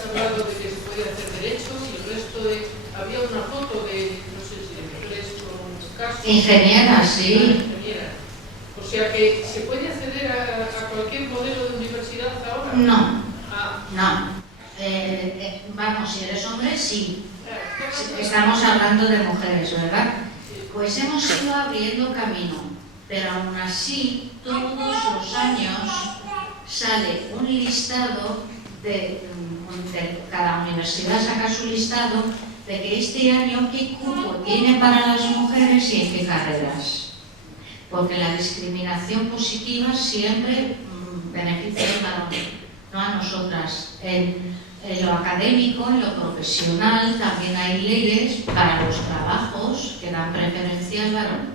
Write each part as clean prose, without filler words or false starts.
has hablado de que se podía hacer derecho y el resto había una foto de, no sé si de mujeres con casco. Ingenieras, sí. Ingeniera. O sea que se puede acceder a cualquier modelo de universidad ahora. No. Ah. No. Vamos, si eres hombre, sí. Estamos hablando de mujeres, ¿verdad? Pues hemos ido abriendo camino, pero aún así, todos los años sale un listado de cada universidad saca su listado de que este año qué cupo tiene para las mujeres y en qué carreras. Porque la discriminación positiva siempre beneficia al varón, no a nosotras. En lo académico, en lo profesional, también hay leyes para los trabajos que dan preferencia al varón.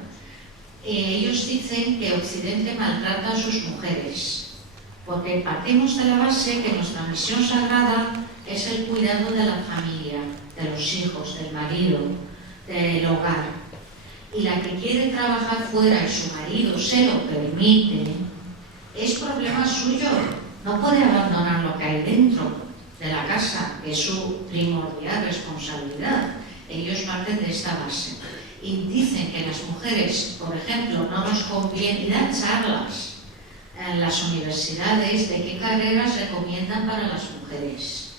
Ellos dicen que Occidente maltrata a sus mujeres, porque partimos de la base que nuestra misión sagrada es el cuidado de la familia, de los hijos, del marido, del hogar. Y la que quiere trabajar fuera y su marido se lo permite, es problema suyo. No puede abandonar lo que hay dentro de la casa, que es su primordial responsabilidad. Ellos parten de esta base. Y dicen que las mujeres, por ejemplo, no nos conviene, y dan charlas en las universidades de qué carreras recomiendan para las mujeres.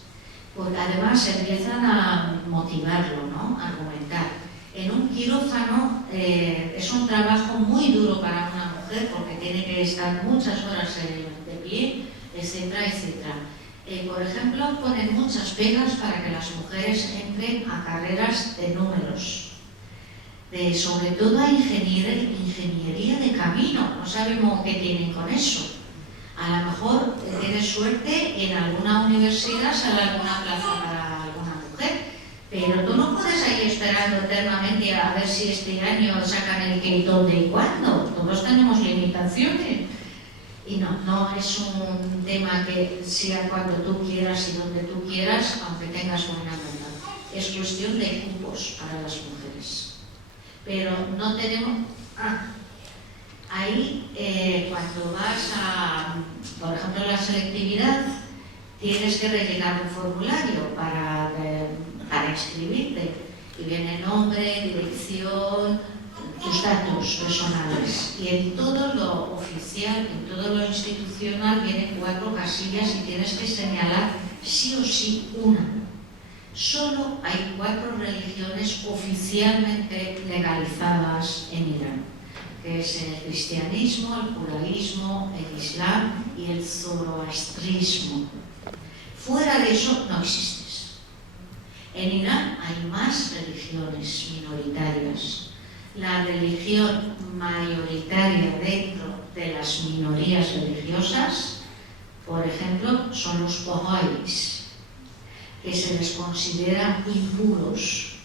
Porque además empiezan a motivarlo, ¿no? A argumentar. En un quirófano es un trabajo muy duro para una mujer porque tiene que estar muchas horas de pie, etcétera, etcétera. Por ejemplo, ponen muchas pegas para que las mujeres entren a carreras de números, sobre todo a ingeniería de camino. No sabemos qué tienen con eso. A lo mejor tienes suerte, en alguna universidad sale alguna plaza para alguna mujer, pero tú no puedes ahí esperando eternamente a ver si este año sacan el qué y dónde y cuándo. Todos tenemos limitaciones. Y no es un tema que sea cuando tú quieras y donde tú quieras, aunque tengas buena nota. Es cuestión de cupos para las mujeres. Pero no tenemos... ahí, cuando vas a, por ejemplo, la selectividad, tienes que rellenar un formulario para inscribirte. Y viene nombre, dirección, tus datos personales. Y en todo lo oficial, en todo lo institucional, vienen 4 casillas y tienes que señalar sí o sí una. Solo hay 4 religiones oficialmente legalizadas en Irán, que es el cristianismo, el judaísmo, el islam y el zoroastrismo. Fuera de eso no existes. En Irán hay más religiones minoritarias. La religión mayoritaria dentro de las minorías religiosas, por ejemplo, son los bahá'ís, que se les considera impuros.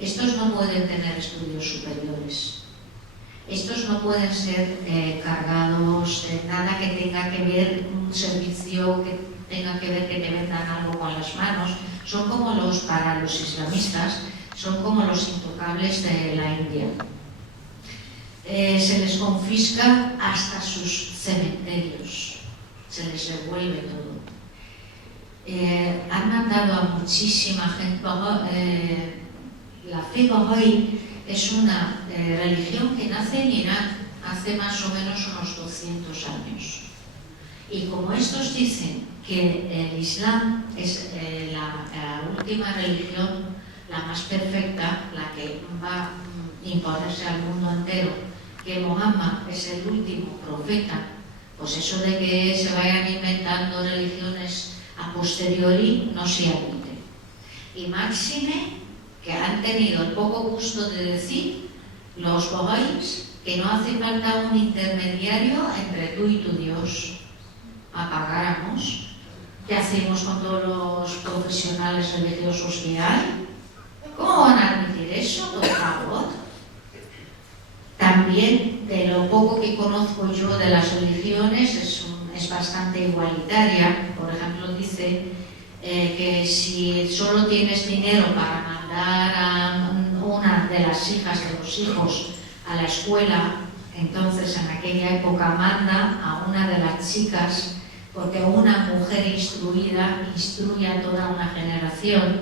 Estos no pueden tener estudios superiores. Estos no pueden ser cargados de nada que tenga que ver, un servicio que tenga que ver que te vendan algo con las manos. Son como para los islamistas, son como los intocables de la India. Se les confisca hasta sus cementerios, se les devuelve todo. Han matado a muchísima gente. La fe bahá'í es una religión que nace en Irán hace más o menos unos 200 años. Y como estos dicen que el Islam es la última religión, la más perfecta, la que va a imponerse al mundo entero, que Mohammed es el último profeta, pues eso de que se vayan inventando religiones a posteriori no se admite. Y máxime que han tenido el poco gusto de decir los bahá'ís que no hace falta un intermediario entre tú y tu Dios. Apagáramos. ¿Qué hacemos con todos los profesionales religiosos que hay? ¿Cómo van a admitir eso, por favor? También, de lo poco que conozco yo de las religiones, es bastante igualitaria. Por ejemplo, dice que si solo tienes dinero para mandar a una de las hijas de los hijos a la escuela, entonces en aquella época manda a una de las chicas porque una mujer instruida instruye a toda una generación.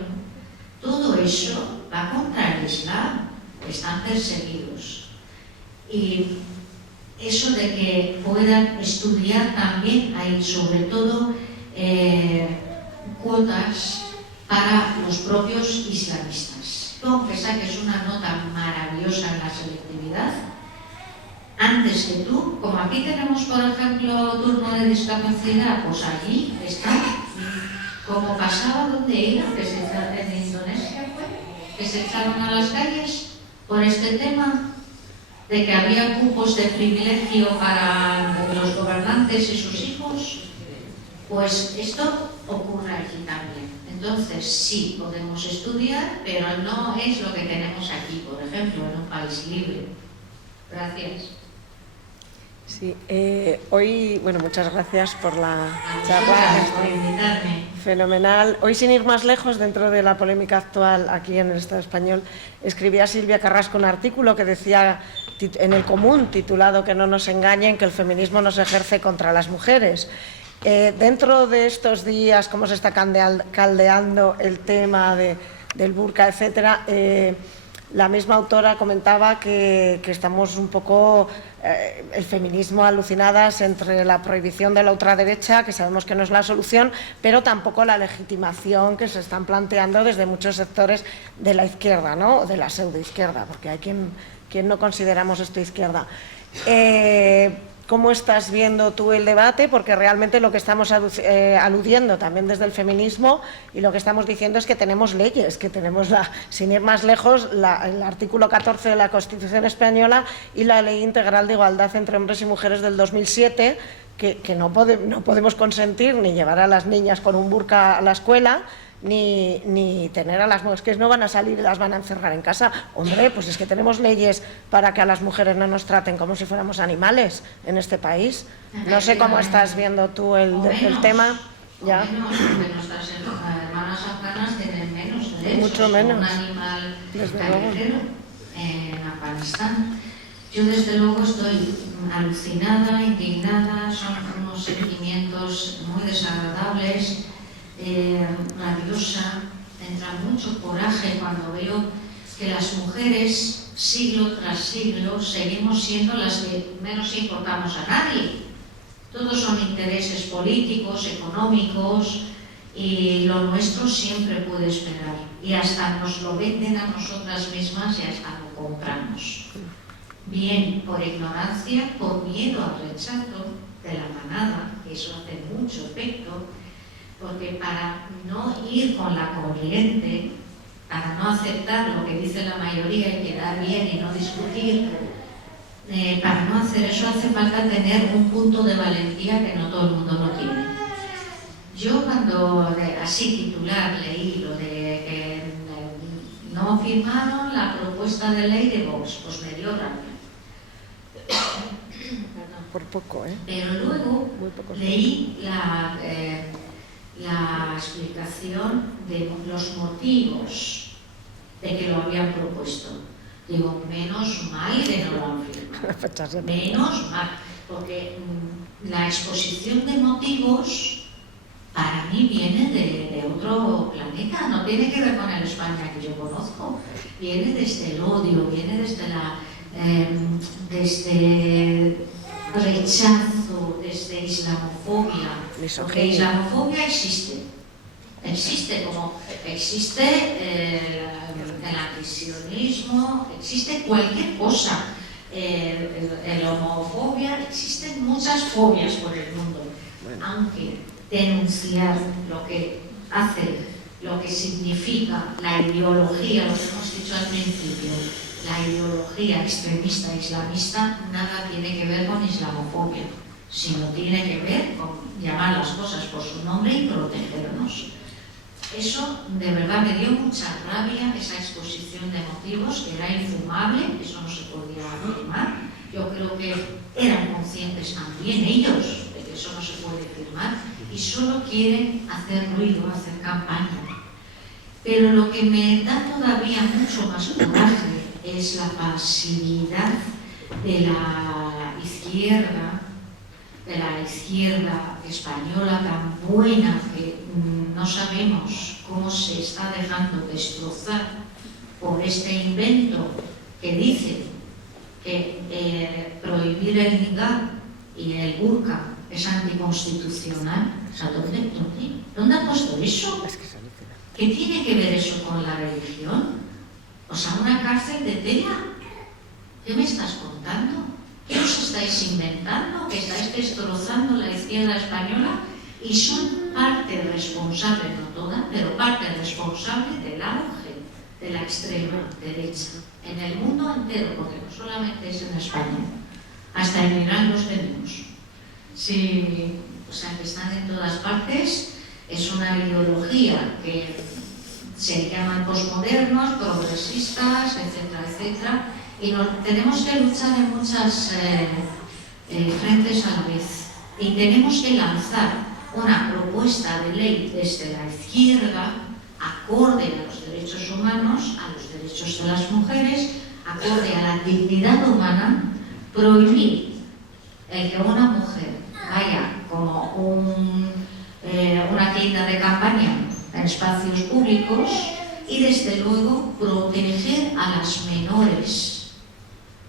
Todo eso va contra el Islam, están perseguidos. Y eso de que puedan estudiar también, hay sobre todo cuotas para los propios islamistas. Confesar que es una nota maravillosa en la selectividad. Antes que tú, como aquí tenemos, por ejemplo, turno de discapacidad, pues allí está, como pasaba donde iba, que se echaron en Indonesia, que se echaron a las calles por este tema de que había cupos de privilegio para los gobernantes y sus hijos. Pues esto ocurre aquí también. Entonces sí, podemos estudiar, pero no es lo que tenemos aquí, por ejemplo, en un país libre. Gracias. Sí, hoy, bueno, muchas gracias por la charla. Gracias por invitarme. Fenomenal. Hoy, sin ir más lejos, dentro de la polémica actual aquí en el Estado español, escribía Silvia Carrasco un artículo que decía en El Común, titulado "Que no nos engañen, que el feminismo no se ejerce contra las mujeres". Dentro de estos días, cómo se está caldeando el tema del burka, etcétera, la misma autora comentaba que estamos un poco, el feminismo, alucinadas entre la prohibición de la ultraderecha, que sabemos que no es la solución, pero tampoco la legitimación que se están planteando desde muchos sectores de la izquierda, ¿no? O de la pseudoizquierda, porque hay quien no consideramos esto izquierda. ¿Cómo estás viendo tú el debate? Porque realmente lo que estamos aludiendo también desde el feminismo y lo que estamos diciendo es que tenemos leyes, que tenemos, sin ir más lejos, el artículo 14 de la Constitución española y la Ley Integral de Igualdad entre Hombres y Mujeres del 2007, que no podemos consentir ni llevar a las niñas con un burka a la escuela, ni tener a las mujeres que no van a salir y las van a encerrar en casa. Hombre, pues es que tenemos leyes para que a las mujeres no nos traten como si fuéramos animales en este país. No sé cómo estás viendo tú el tema. Ya. Menos, porque nuestras hermanas afganas tienen menos derechos. Mucho menos. Un animal callejero en Afganistán. Yo desde luego estoy alucinada, indignada, son unos sentimientos muy desagradables. Rabiosa, entra mucho coraje cuando veo que las mujeres, siglo tras siglo, seguimos siendo las que menos importamos a nadie. Todos son intereses políticos, económicos, y lo nuestro siempre puede esperar. Y hasta nos lo venden a nosotras mismas y hasta lo compramos. Bien por ignorancia, por miedo al rechazo de la manada, que eso hace mucho efecto, porque para no ir con la corriente, para no aceptar lo que dice la mayoría y quedar bien y no discutir, para no hacer eso hace falta tener un punto de valentía que no todo el mundo lo tiene. Yo cuando así titular leí lo de que no firmaron la propuesta de ley de Vox, pues me dio rabia. Por poco, ¿eh? Pero luego leí la explicación de los motivos de que lo habían propuesto. Digo, menos mal que no lo han firmado. Menos mal, porque la exposición de motivos para mí viene de otro planeta, no tiene que ver con el España que yo conozco. Viene desde el odio, viene desde rechazo, desde islamofobia. Porque islamofobia existe como existe el antisionismo, existe cualquier cosa, la homofobia, existen muchas fobias por el mundo, aunque denunciar lo que hace, lo que significa la ideología, lo que hemos dicho al principio, la ideología extremista islamista, nada tiene que ver con islamofobia, sino tiene que ver con llamar las cosas por su nombre y protegernos. Eso de verdad me dio mucha rabia, esa exposición de motivos, que era infumable, eso no se podía afirmar. Yo creo que eran conscientes también ellos de que eso no se puede firmar y solo quieren hacer ruido, hacer campaña. Pero lo que me da todavía mucho más coraje es la pasividad de la izquierda de la izquierda española tan buena que no sabemos cómo se está dejando destrozar por este invento que dice que prohibir el niqab y el burka es anticonstitucional. O sea, ¿dónde ha puesto eso? ¿Qué tiene que ver eso con la religión? O sea, una cárcel de tela. ¿Qué me estás contando? ¿Qué os estáis inventando? Que estáis destrozando la izquierda española y son parte responsable, no toda, pero parte responsable del auge de la extrema derecha en el mundo entero, porque no solamente es en España, hasta en Irán los tenemos. Sí, o sea, que están en todas partes. Es una ideología que se llaman posmodernos, progresistas, etcétera, etcétera, y tenemos que luchar en muchas frentes a la vez. Y tenemos que lanzar una propuesta de ley desde la izquierda, acorde a los derechos humanos, a los derechos de las mujeres, acorde a la dignidad humana, prohibir el que una mujer vaya como una tienda de campaña en espacios públicos y desde luego proteger a las menores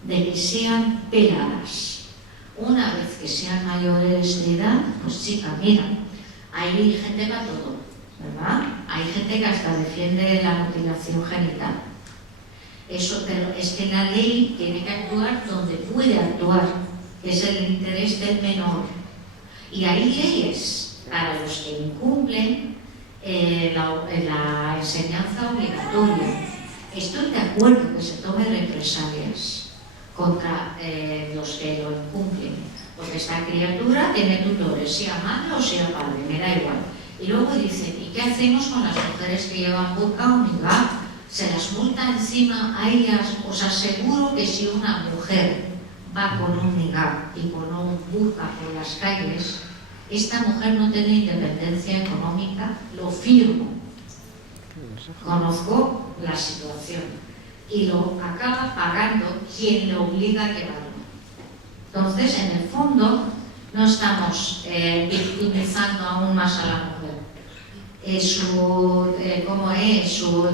de que sean peladas. Una vez que sean mayores de edad, pues chica, mira, hay gente para todo, ¿verdad? Hay gente que hasta defiende la mutilación genital. Eso, pero es que la ley tiene que actuar donde puede actuar, que es el interés del menor. Y hay leyes para los que incumplen la enseñanza obligatoria. Estoy de acuerdo que se tomen represalias contra los que lo incumplen, porque esta criatura tiene tutores, sea madre o sea padre, me da igual. Y luego dicen, ¿y qué hacemos con las mujeres que llevan burka o niqab? ¿Se las multa encima a ellas? Os aseguro que si una mujer va con un niqab y con un burka por las calles, esta mujer no tiene independencia económica, lo firmo. Conozco la situación y lo acaba pagando quien le obliga a llevarlo. Entonces, en el fondo, no estamos victimizando aún más a la mujer. Su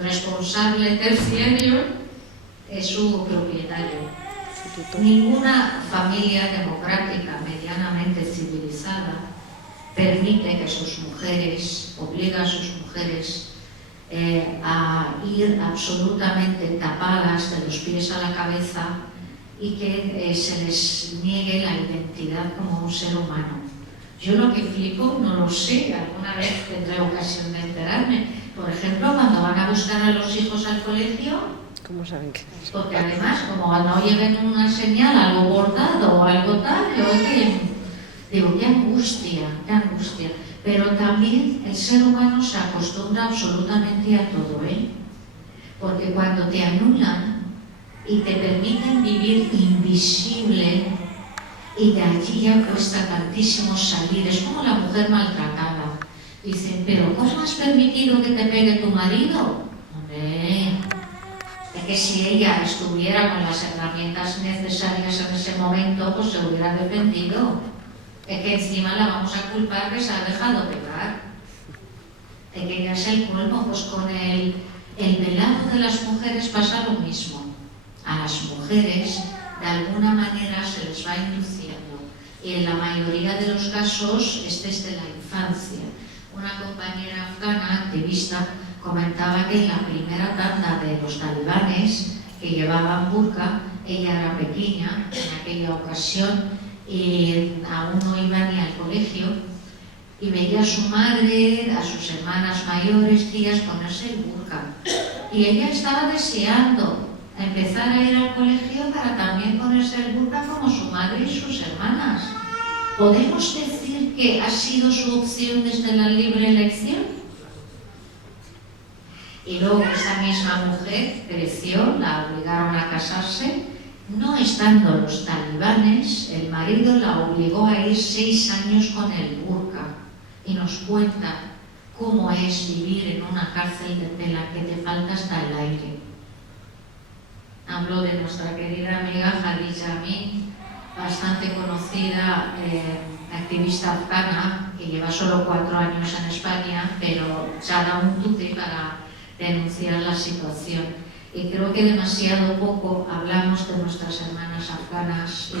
responsable terciario es su propietario. Ninguna familia democrática medianamente civilizada permite que sus mujeres, obliga a sus mujeres a ir absolutamente tapadas de los pies a la cabeza y que se les niegue la identidad como un ser humano. Yo lo que flipo, no lo sé, alguna vez tendré ocasión de enterarme. Por ejemplo, cuando van a buscar a los hijos al colegio, ¿cómo saben que? porque además, como no lleven una señal, algo bordado o algo tal, digo, qué angustia, qué angustia. Pero también el ser humano se acostumbra absolutamente a todo, porque cuando te anulan y te permiten vivir invisible, y de allí ya cuesta tantísimo salir, es como la mujer maltratada. Dicen, pero ¿cómo has permitido que te pegue tu marido? Hombre, es que si ella estuviera con las herramientas necesarias en ese momento, pues se hubiera defendido. Es que encima la vamos a culpar que se ha dejado pegar. Es que ya es el colmo, pues con el velado de las mujeres pasa lo mismo. A las mujeres, de alguna manera, se les va induciendo. Y en la mayoría de los casos es desde la infancia. Una compañera afgana, activista, comentaba que en la primera tanda de los talibanes que llevaban burka, ella era pequeña en aquella ocasión y aún no iba ni al colegio, y veía a su madre, a sus hermanas mayores, tías, ponerse el burka. Y ella estaba deseando empezar a ir al colegio para también ponerse el burka como su madre y sus hermanas. ¿Podemos decir que ha sido su opción desde la libre elección? Y luego esta misma mujer creció, la obligaron a casarse, no estando los talibanes, el marido la obligó a ir 6 años con el burka. Y nos cuenta cómo es vivir en una cárcel de la que te falta hasta el aire. Hablo de nuestra querida amiga Khadija Amin, bastante conocida activista afgana que lleva solo 4 años en España, pero se ha dado un tute para denunciar la situación. Y creo que demasiado poco hablamos de nuestras hermanas afganas y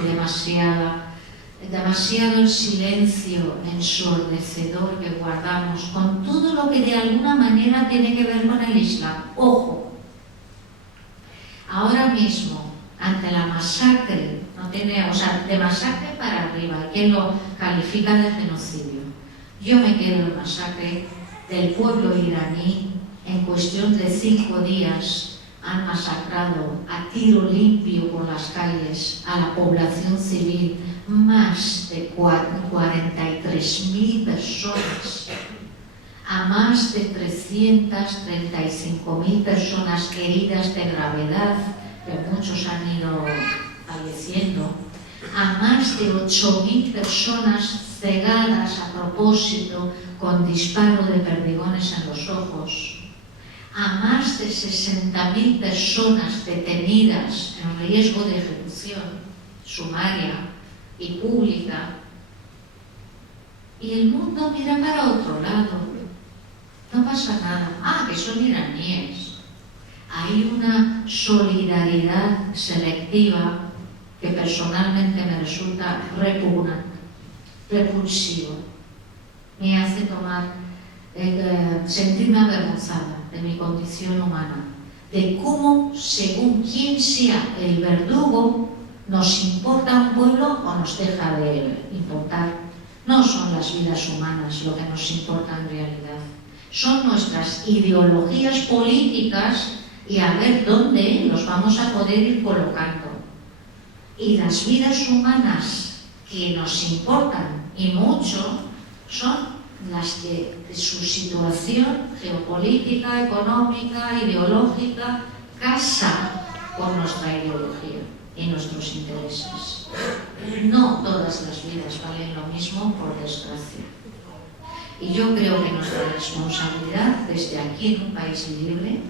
demasiado el silencio ensordecedor que guardamos con todo lo que de alguna manera tiene que ver con el Islam. Ojo, ahora mismo, ante la masacre, de masacre para arriba, quien lo califica de genocidio, yo me quedo en masacre del pueblo iraní. En cuestión de 5 días han masacrado a tiro limpio por las calles a la población civil, más de 43.000 personas, a más de 335.000 personas heridas de gravedad, que muchos han ido falleciendo, a más de 8.000 personas cegadas a propósito con disparo de perdigones en los ojos, a más de 60.000 personas detenidas en riesgo de ejecución sumaria y pública, y el mundo mira para otro lado. No pasa nada. Que son iraníes. Hay una solidaridad selectiva que personalmente me resulta repugnante, repulsivo. Me hace sentirme avergonzada de mi condición humana, de cómo, según quién sea el verdugo, nos importa un pueblo o nos deja de importar. No son las vidas humanas lo que nos importa en realidad, son nuestras ideologías políticas y a ver dónde los vamos a poder ir colocando. Y las vidas humanas que nos importan y mucho son las que su situación geopolítica, económica, ideológica casa con nuestra ideología y nuestros intereses. No todas las vidas valen lo mismo, por desgracia. Y yo creo que nuestra responsabilidad desde aquí, en un país libre,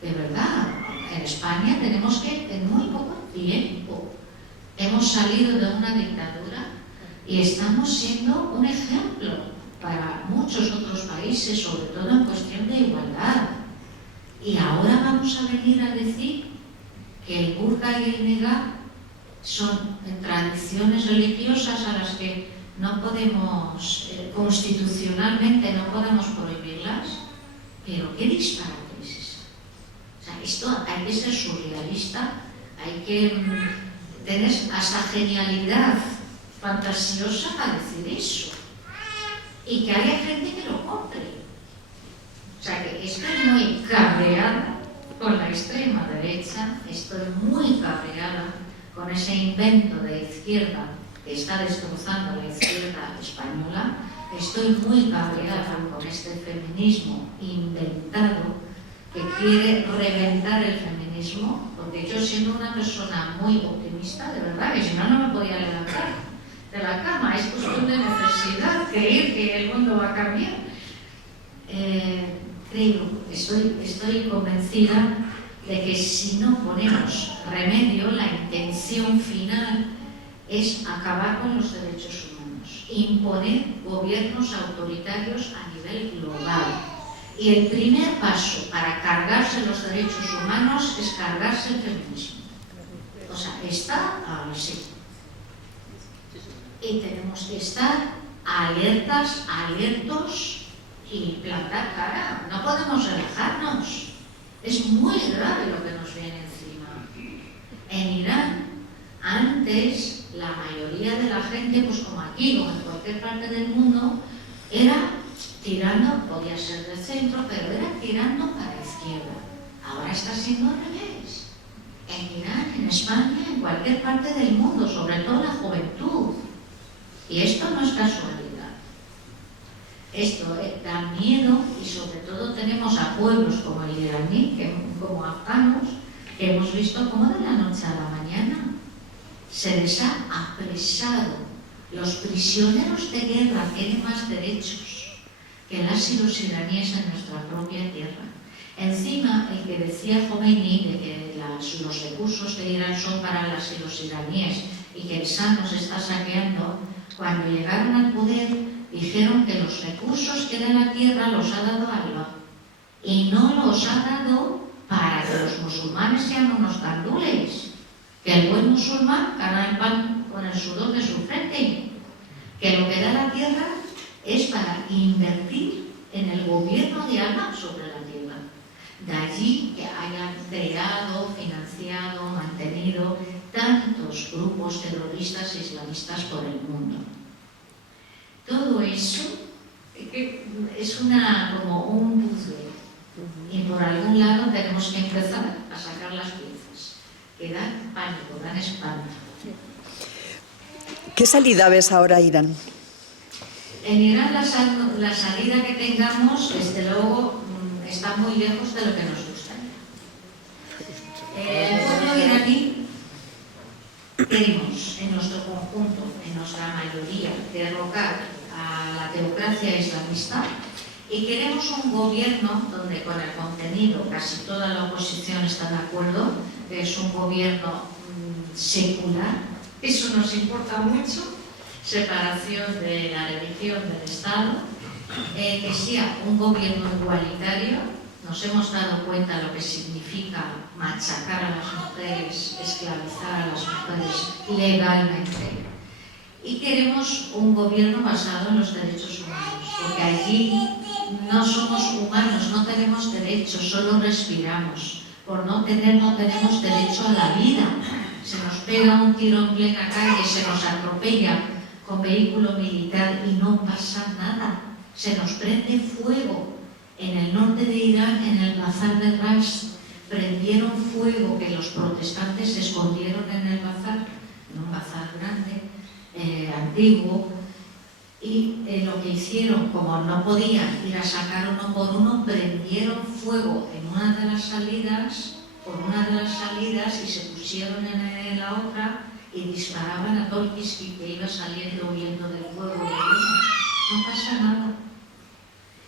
de verdad, en España tenemos que, en muy poco tiempo, hemos salido de una dictadura y estamos siendo un ejemplo para muchos otros países, sobre todo en cuestión de igualdad. Y ahora vamos a venir a decir que el burka y el niqab son tradiciones religiosas a las que no podemos, constitucionalmente no podemos prohibirlas. Pero ¿qué disparate es eso? O sea, esto hay que ser surrealista, hay que tener hasta genialidad fantasiosa para decir eso. Y que haya gente que lo compre. O sea, que estoy muy cabreada con la extrema derecha, estoy muy cabreada con ese invento de izquierda que está destrozando la izquierda española, estoy muy cabreada con este feminismo inventado que quiere reventar el feminismo, porque yo, siendo una persona muy optimista, de verdad, que si no, no me podía levantar de la cama, es cuestión de necesidad, creer que el mundo va a cambiar. Estoy convencida de que si no ponemos remedio, la intención final es acabar con los derechos humanos, imponer gobiernos autoritarios a nivel global. Y el primer paso para cargarse los derechos humanos es cargarse el feminismo. O sea, está así. Y tenemos que estar alertas, alertos y plantar cara. No podemos relajarnos. Es muy grave lo que nos viene encima. En Irán, antes, la mayoría de la gente, pues como aquí, como en cualquier parte del mundo, era tirando, podía ser de centro, pero era tirando para la izquierda. Ahora está siendo al revés. En Irán, en España, en cualquier parte del mundo, sobre todo la juventud. Y esto no es casualidad. Esto da miedo, y sobre todo tenemos a pueblos como el iraní, como afganos, que hemos visto cómo de la noche a la mañana se les ha apresado. Los prisioneros de guerra tienen más derechos que las y los iraníes en nuestra propia tierra. Encima, el que decía Khomeini de que los recursos de Irán son para las y los iraníes, y que el SAN nos está saqueando, cuando llegaron al poder dijeron que los recursos que da la tierra los ha dado Allah y no los ha dado para que los musulmanes sean unos gandules, que el buen musulmán gana el pan con el sudor de su frente, que lo que da la tierra es para invertir en el gobierno de Allah sobre la tierra. De allí que hayan creado, financiado, mantenido tantos grupos terroristas e islamistas por el mundo. Todo eso es como un puzzle y por algún lado tenemos que empezar a sacar las piezas, que dan pánico, dan espanto. ¿Qué salida ves ahora, Irán? En Irán la salida que tengamos, desde luego, está muy lejos de lo que nos gustaría. El pueblo iraní queremos, en nuestro conjunto, en nuestra mayoría, derrocar a la teocracia islamista y queremos un gobierno donde con el contenido casi toda la oposición está de acuerdo, que es un gobierno secular. Eso nos importa mucho, separación de la religión del Estado, que sea un gobierno igualitario. Nos hemos dado cuenta de lo que significa machacar a las mujeres, esclavizar a las mujeres legalmente. Y queremos un gobierno basado en los derechos humanos, porque allí no somos humanos, no tenemos derechos, solo respiramos. Por no tenemos derecho a la vida. Se nos pega un tiro en plena calle, se nos atropella con vehículo militar y no pasa nada. Se nos prende fuego. En el norte de Irán, en el bazar de Ras, prendieron fuego que los protestantes se escondieron en el bazar, en un bazar grande, antiguo, y lo que hicieron, como no podían ir a sacar uno por uno, prendieron fuego en una de las salidas, y se pusieron en la otra y disparaban a todo el que iba saliendo huyendo del fuego. No pasa nada.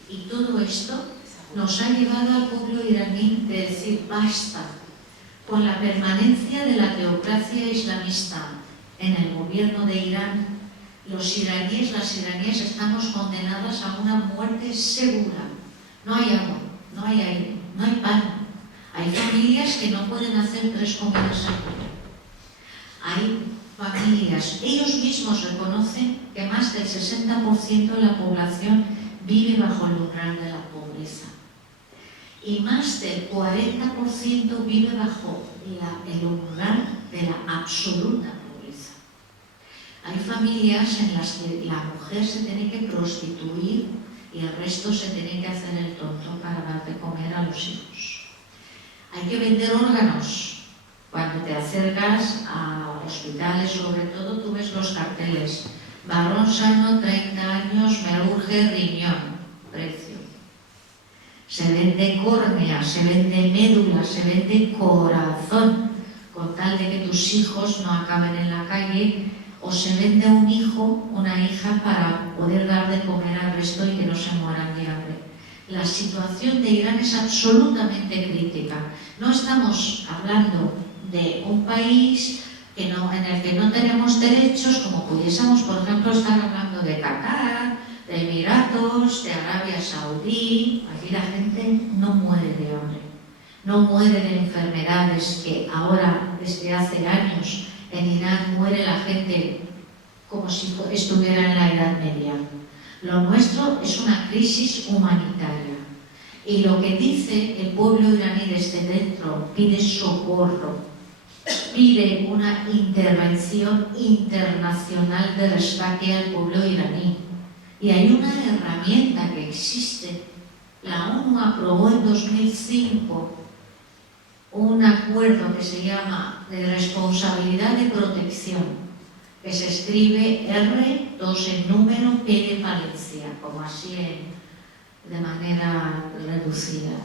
Y todo esto nos ha llevado al pueblo iraní de decir basta. Con la permanencia de la teocracia islamista en el gobierno de Irán, los iraníes, las iraníes estamos condenadas a una muerte segura. No hay agua, no hay aire, no hay pan. Hay familias que no pueden hacer 3 comidas al día. Hay familias, ellos mismos reconocen que más del 60% de la población vive bajo el umbral de la pobreza. Y más del 40% vive bajo el umbral de la absoluta pobreza. Hay familias en las que la mujer se tiene que prostituir y el resto se tiene que hacer el tonto para dar de comer a los hijos. Hay que vender órganos. Cuando te acercas a hospitales, sobre todo, tú ves los carteles. Varón sano, 30 años, me urge riñón. Precio. Se vende córnea, se vende médula, se vende corazón, con tal de que tus hijos no acaben en la calle, o se vende un hijo, una hija, para poder dar de comer al resto y que no se mueran de hambre. La situación de Irán es absolutamente crítica. No estamos hablando de un país en el que no tenemos derechos, como pudiésemos, por ejemplo, estar hablando de Qatar, de Emiratos, de Arabia Saudí. Aquí la gente no muere de hambre, no muere de enfermedades que ahora, desde hace años, en Irán muere la gente como si estuviera en la Edad Media. Lo nuestro es una crisis humanitaria. Y lo que dice el pueblo iraní desde dentro, pide socorro, pide una intervención internacional de rescate al pueblo iraní. Y hay una herramienta que existe. La ONU aprobó en 2005 un acuerdo que se llama de responsabilidad de protección, que se escribe R, 2 en número, P de Valencia, como así de manera reducida.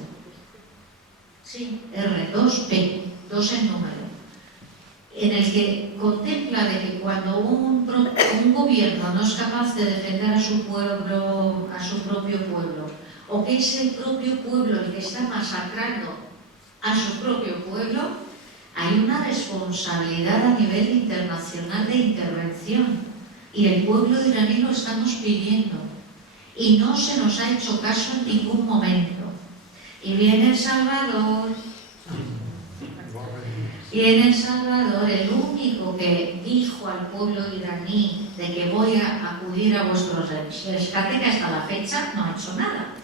Sí, R2P, 2 en número, en el que contempla de que cuando un gobierno no es capaz de defender a su pueblo, a su propio pueblo, o que es el propio pueblo el que está masacrando a su propio pueblo, Hay una responsabilidad a nivel internacional de intervención y el pueblo iraní lo estamos pidiendo y no se nos ha hecho caso en ningún momento. Y viene El Salvador, el único que dijo al pueblo iraní de que voy a acudir a vuestro rescate, que hasta la fecha no ha hecho nada,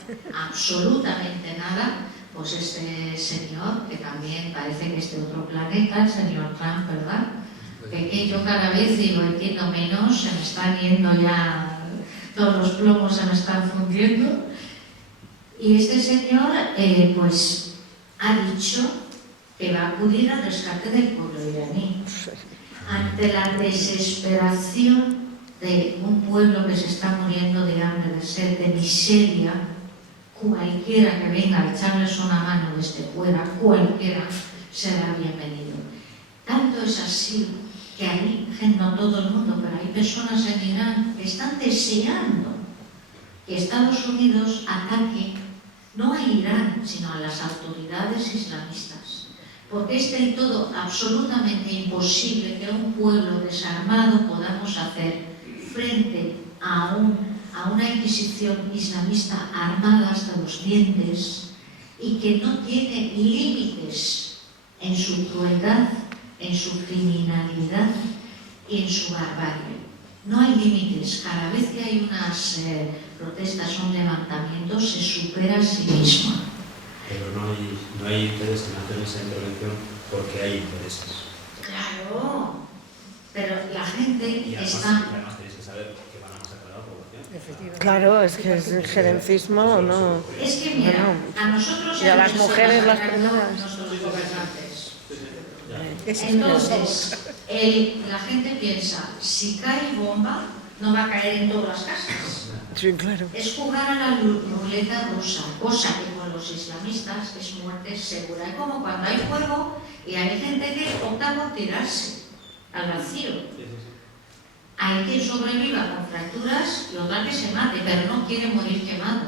absolutamente nada. Pues este señor, que también parece que es de otro planeta, el señor Trump, ¿verdad? Que yo cada vez digo, entiendo menos, se me están yendo ya, todos los plomos se me están fundiendo. Y este señor, pues, ha dicho que va a acudir al rescate del pueblo iraní. Ante la desesperación de un pueblo que se está muriendo de hambre, de sed, de miseria, cualquiera que venga a echarles una mano desde fuera, cualquiera será bienvenido. Tanto es así que hay, no todo el mundo, pero hay personas en Irán que están deseando que Estados Unidos ataque no a Irán, sino a las autoridades islamistas, porque es del todo absolutamente imposible que un pueblo desarmado podamos hacer frente a una inquisición islamista armada hasta los dientes y que no tiene límites en su crueldad, en su criminalidad y en su barbarie. No hay límites. Cada vez que hay unas protestas o un levantamiento se supera a sí misma. Pero no hay interés en hacer esa intervención porque hay intereses. Claro, pero la gente Y además, está... tenéis que saber que van a masacrar a la población. Claro, es que es injerencismo o no. Es que mira, a nosotros y a las mujeres las primeras nuestros gobernantes. Entonces, la gente piensa, si cae bomba, no va a caer en todas las casas. Sí, claro. Es jugar a la ruleta rusa, cosa que con los islamistas es muerte segura. Es como cuando hay fuego y hay gente que opta por tirarse al vacío. Hay quien sobreviva con fracturas y otra que se mate, pero no quiere morir quemado.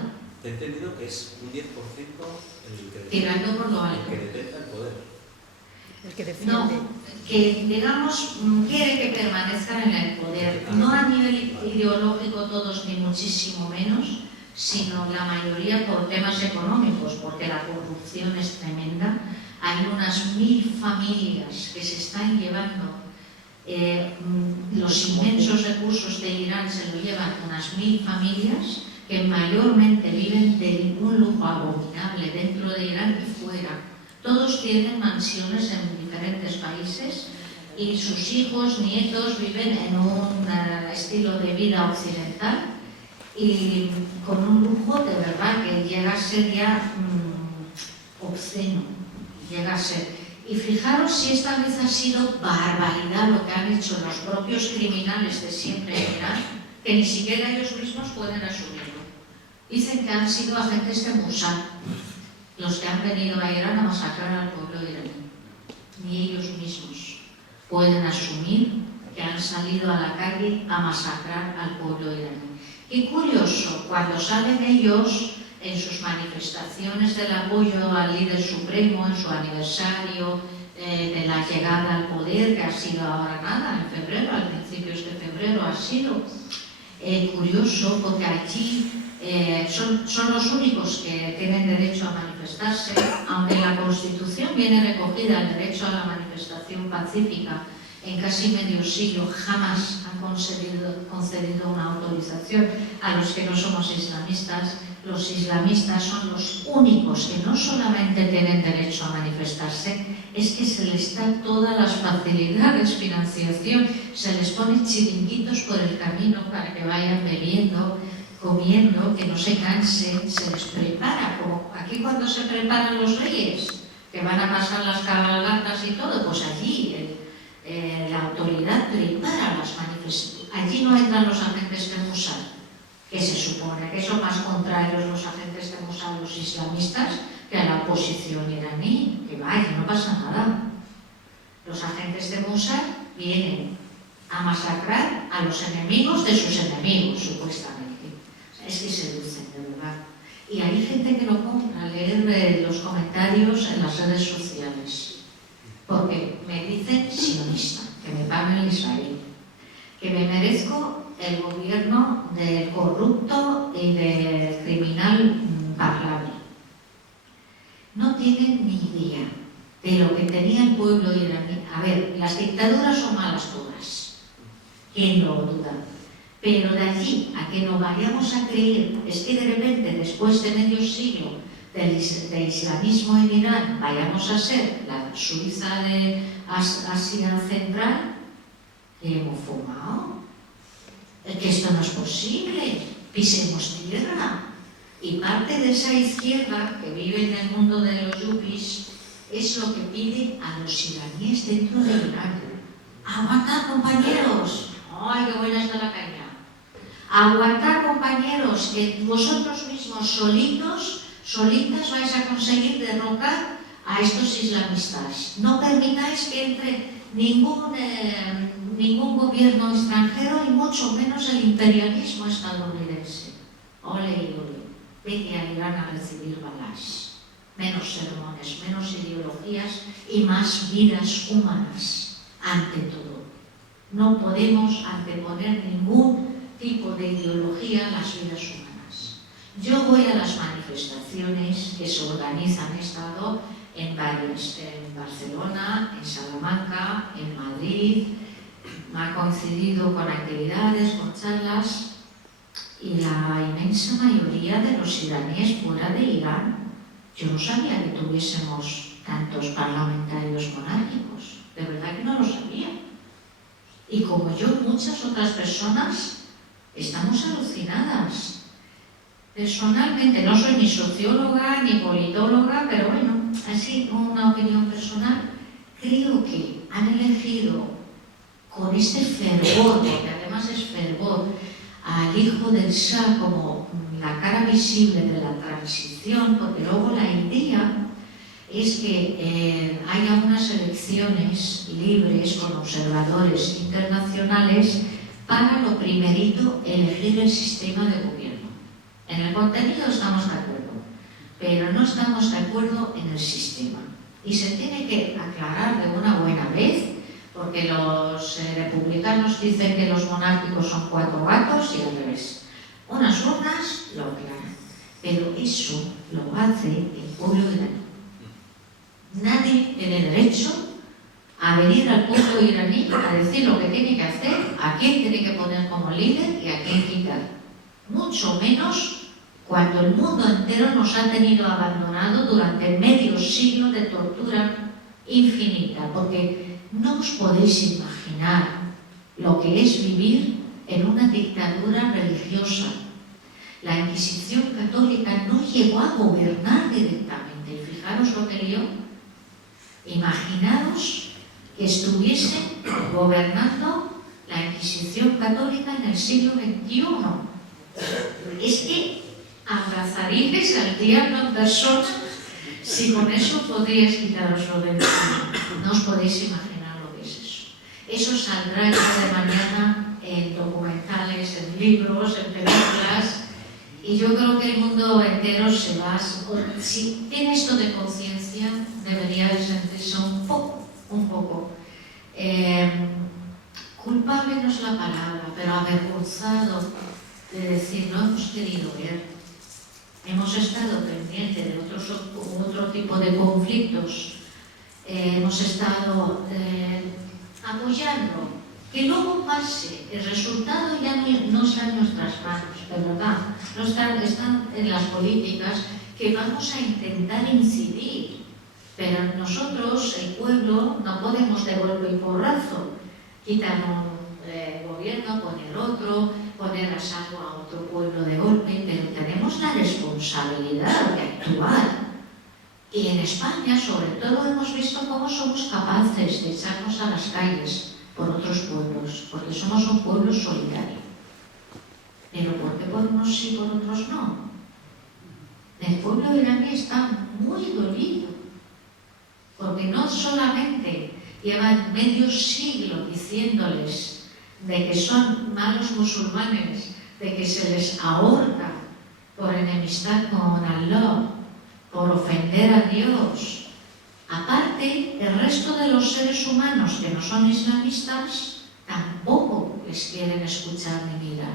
He entendido que es un 10% el que Tirando por lo alto. el que detecta el poder. El que defiende. No, que digamos quiere que permanezcan en el poder, no a nivel ideológico todos ni muchísimo menos, sino la mayoría por temas económicos, porque la corrupción es tremenda. Hay unas 1000 familias que se están llevando los inmensos recursos de Irán, se lo llevan unas 1000 familias que mayormente viven de un lujo abominable dentro de Irán y fuera. Todos tienen mansiones en diferentes países y sus hijos, nietos viven en un estilo de vida occidental y con un lujo de verdad que llega a ser ya obsceno, llega a ser. Y fijaros si esta vez ha sido barbaridad lo que han hecho los propios criminales de siempre en Irán, que ni siquiera ellos mismos pueden asumirlo. Dicen que han sido agentes de Mossad los que han venido a Irán a masacrar al pueblo iraní. Ni ellos mismos pueden asumir que han salido a la calle a masacrar al pueblo iraní. Qué curioso, cuando salen ellos en sus manifestaciones del apoyo al líder supremo, en su aniversario de la llegada al poder, que ha sido ahora nada, en febrero, a principios de febrero ha sido curioso, porque allí son los únicos que tienen derecho a manifestarse, aunque en la Constitución viene recogida el derecho a la manifestación pacífica. En casi medio siglo jamás han concedido una autorización a los que no somos islamistas. Los islamistas son los únicos que no solamente tienen derecho a manifestarse, es que se les da todas las facilidades, financiación, se les pone chiringuitos por el camino para que vayan bebiendo, comiendo, que no se cansen, se les prepara, como aquí cuando se preparan los reyes, que van a pasar las cabalgatas y todo, pues allí la autoridad prepara las manifestaciones. Allí no entran los agentes de Mossad, que se supone que son más contrarios los agentes de Mossad, los islamistas, que a la oposición iraní, que vaya, no pasa nada. Los agentes de Mossad vienen a masacrar a los enemigos de sus enemigos, supuestamente. Es que seducen, de verdad. Y hay gente que no compra leer los comentarios en las redes sociales. porque me dicen sionista, que me pagan el Israel, que me merezco el gobierno del corrupto y del criminal Pahlavi. No tienen ni idea de lo que tenía el pueblo iraní. A ver, las dictaduras son malas todas, ¿quién lo duda? Pero de allí a que nos vayamos a creer, es que de repente, después de medio siglo del islamismo en Irán, vayamos a ser la Suiza de Asia Central, que hemos fumado. Que esto no es posible, pisemos tierra. Y parte de esa izquierda que vive en el mundo de los yuppies es lo que pide a los iraníes dentro de Irán. Aguantad, compañeros. ¡Ay, qué buena está la caña! Aguantad, compañeros, que vosotros mismos solitas vais a conseguir derrocar a estos islamistas. No permitáis que entre ningún gobierno extranjero y mucho menos el imperialismo estadounidense. Ole y ole. Vete a Irán a recibir balas. Menos sermones, menos ideologías y más vidas humanas. Ante todo, no podemos anteponer ningún tipo de ideología a las vidas humanas. Yo voy a las manifestaciones que se organizan, he estado en varias, en Barcelona, en Salamanca, en Madrid, me ha coincidido con actividades, con charlas, y la inmensa mayoría de los iraníes fuera de Irán, yo no sabía que tuviésemos tantos parlamentarios monárquicos, de verdad que no lo sabía. Y como yo, muchas otras personas estamos alucinadas. Personalmente, no soy ni socióloga ni politóloga, pero bueno, así una opinión personal, creo que han elegido con este fervor, porque además es fervor, al hijo del Shah como la cara visible de la transición, porque luego la idea es que haya unas elecciones libres con observadores internacionales para lo primerito elegir el sistema de gobierno. En el contenido estamos de acuerdo, pero no estamos de acuerdo en el sistema. Y se tiene que aclarar de una buena vez, porque los republicanos dicen que los monárquicos son 4 gatos y al revés. Unas urnas lo aclaran, pero eso lo hace el pueblo iraní. Nadie tiene derecho a venir al pueblo iraní a decir lo que tiene que hacer, a quién tiene que poner como líder y a quién quitar. Mucho menos cuando el mundo entero nos ha tenido abandonado durante medio siglo de tortura infinita, porque no os podéis imaginar lo que es vivir en una dictadura religiosa. La Inquisición católica no llegó a gobernar directamente, y fijaros lo que lió. Imaginaos que estuviese gobernando la Inquisición católica en el siglo XXI. Es que abrazaríais al diablo en persona si con eso podríais quitaros de encima. No os podéis imaginar lo que es eso. Eso saldrá el día de mañana en documentales, en libros, en películas, y yo creo que el mundo entero se va... Si tiene esto de conciencia, debería de sentirse un poco, culpable no es la palabra, pero avergonzado de decir, no hemos querido ver, hemos estado pendientes de otro tipo de conflictos, hemos estado apoyando, que luego pase, el resultado ya no está en nuestras manos, de verdad, no están en las políticas que vamos a intentar incidir, pero nosotros, el pueblo, no podemos de golpe y porrazo quitar un gobierno, poner otro, poner a salvo a otro pueblo de golpe, pero tenemos la responsabilidad de actuar. Y en España, sobre todo, hemos visto cómo somos capaces de echarnos a las calles por otros pueblos, porque somos un pueblo solidario. Pero ¿por qué por unos sí y por otros no? El pueblo iraní está muy dolido, porque no solamente llevan medio siglo diciéndoles de que son malos musulmanes, de que se les ahorca por enemistad con Allah, por ofender a Dios, Aparte, el resto de los seres humanos que no son islamistas tampoco les quieren escuchar ni mirar.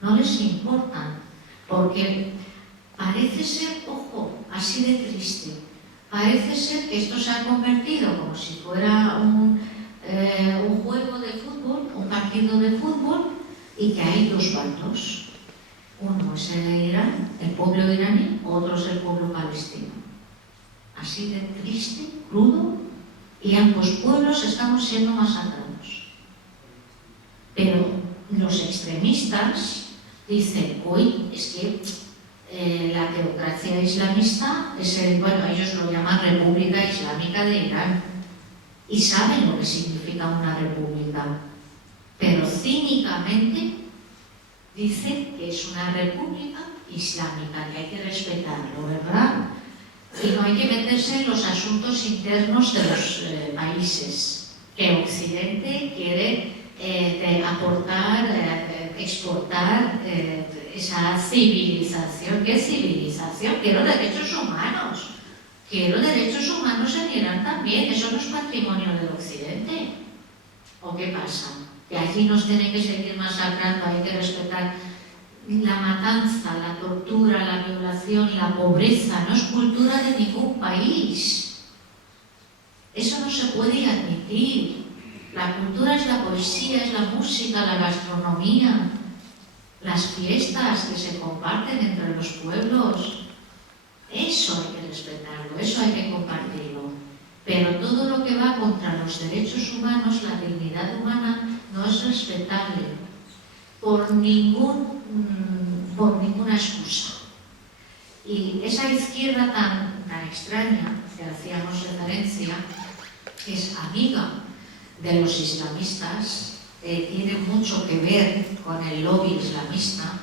No les importan, porque parece ser, ojo, así de triste, parece ser que esto se ha convertido como si fuera un juego de fútbol, un partido de fútbol, y que hay dos bandos. Uno es el de Irán, el pueblo iraní, otro es el pueblo palestino. Así de triste, crudo, y ambos pueblos estamos siendo masacrados. Pero los extremistas dicen, uy, es que la teocracia islamista es ellos lo llaman República Islámica de Irán, y saben lo que significa una república, pero cínicamente dicen que es una república islámica, que hay que respetarlo, ¿verdad? Y no hay que meterse en los asuntos internos de los países, que Occidente quiere exportar esa civilización. ¿Qué civilización? Quiero derechos humanos. Quiero derechos humanos en Irán también. Eso no es patrimonio del Occidente. ¿O qué pasa? Que allí nos tienen que seguir masacrando, hay que respetar la matanza, la tortura, la violación, la pobreza. No es cultura de ningún país. Eso no se puede admitir. La cultura es la poesía, es la música, la gastronomía, las fiestas que se comparten entre los pueblos. Eso hay que respetarlo, eso hay que compartirlo. Pero todo lo que va contra los derechos humanos, la dignidad humana, no es respetable por ninguna excusa. Y esa izquierda tan extraña que hacíamos referencia, que es amiga de los islamistas, tiene mucho que ver con el lobby islamista,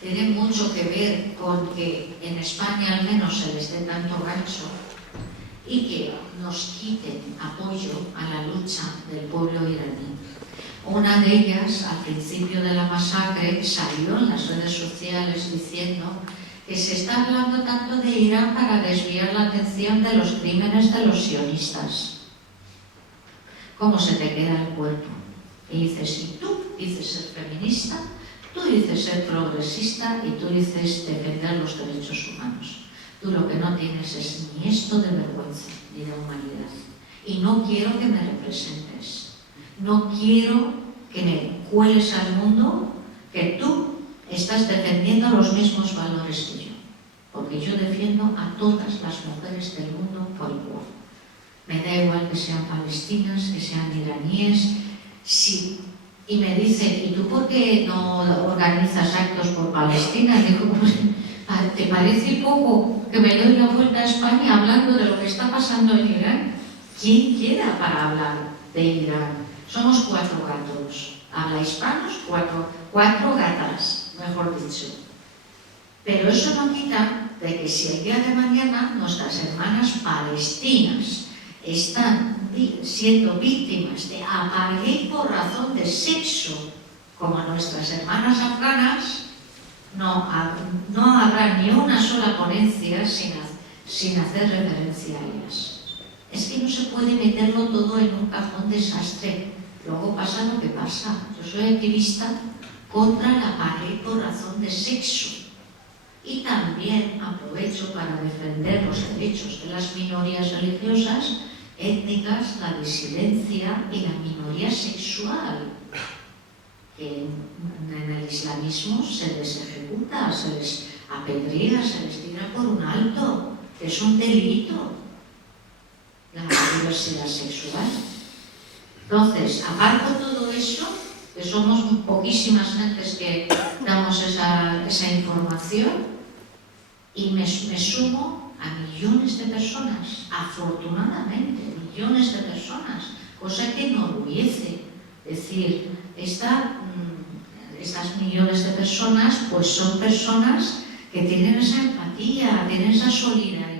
tiene mucho que ver con que en España al menos se les dé tanto gancho y que nos quiten apoyo a la lucha del pueblo iraní. Una de ellas, al principio de la masacre, salió en las redes sociales diciendo que se está hablando tanto de Irán para desviar la atención de los crímenes de los sionistas. ¿Cómo se te queda el cuerpo? Y dices, si tú dices ser feminista, tú dices ser progresista y tú dices defender los derechos humanos. Tú lo que no tienes es ni esto de vergüenza ni de humanidad. Y no quiero que me representes. No quiero que me cueles al mundo que tú estás defendiendo los mismos valores que yo. Porque yo defiendo a todas las mujeres del mundo por igual. Me da igual que sean palestinas, que sean iraníes. Sí. Y me dicen, ¿y tú por qué no organizas actos por Palestina? Y digo, pues, ¿te parece poco que me doy la vuelta a España hablando de lo que está pasando en Irán? ¿Quién queda para hablar de Irán? Somos 4 gatos. Habla hispanos, 4 gatas, mejor dicho. Pero eso no quita de que si el día de mañana nuestras hermanas palestinas están siendo víctimas de apartheid por razón de sexo, como nuestras hermanas afganas, no habrá ni una sola ponencia sin hacer referencia a ellas. Es que no se puede meterlo todo en un cajón desastre. Luego pasa lo que pasa. Yo soy activista contra el apartheid por razón de sexo. Y también aprovecho para defender los derechos de las minorías religiosas, étnicas, la disidencia y la minoría sexual, que en el islamismo se les ejecuta, se les apedrea, se les tira por un alto, que es un delito la diversidad sexual. Entonces, aparco todo eso, que somos poquísimas gentes que damos esa información, y me sumo a millones de personas, afortunadamente, millones de personas, cosa que enorgullece. Es decir, estas millones de personas pues son personas que tienen esa empatía, tienen esa solidaridad